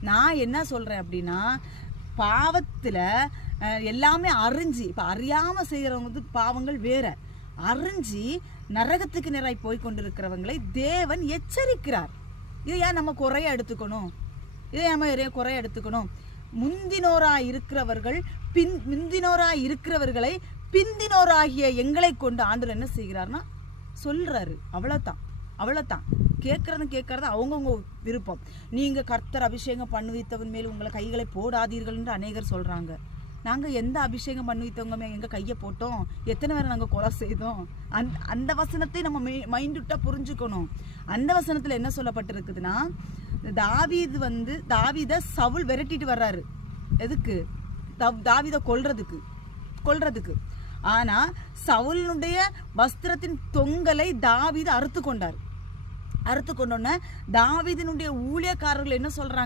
நான் என்ன சொல்றேன் அப்படின்னா, பாவத்துல எல்லாமே அறிஞ்சு, இப்ப அறியாம செய்யறவங்க பாவங்கள் வேற, அறிஞ்சு நரகத்துக்கு நேராய் போய் கொண்டிருக்கிறவங்களை தேவன் எச்சரிக்கிறார். இதை ஏன் நம்ம குறைய எடுத்துக்கணும்? முந்தினோராய் இருக்கிறவர்கள் முந்தினோராய் இருக்கிறவர்களை பிந்தினோராகிய எங்களை கொண்டு ஆண்டவர் என்ன செய்கிறார்னா சொல்றாரு. அவ்வளவுதான். கேட்கறது அவங்கவுங்க விருப்பம். நீங்க கர்த்தர் அபிஷேகம் பண்ணுவித்தவன் மேல் உங்களை கைகளை போடாதீர்கள் என்று அநேகர் சொல்றாங்க. நாங்க எந்த அபிஷேகம் பண்ணுவித்தவங்க எங்க கையை போட்டோம்? எத்தனை பேரை நாங்க கொலை செய்தோம்? அந்த வசனத்தை நம்ம மைண்டுட்டா புரிஞ்சுக்கணும். அந்த வசனத்துல என்ன சொல்லப்பட்டிருக்குதுன்னா, தாவீத சவுல் விரட்டிட்டு வர்றாரு. எதுக்கு? தாவீத கொல்றதுக்கு. ஆனா சவுலுடைய வஸ்திரத்தின் தொங்கலை தாவீது அறுத்து கொண்டோன்ன தாவீதினுடைய ஊழியக்காரர்கள் என்ன சொல்றாங்க?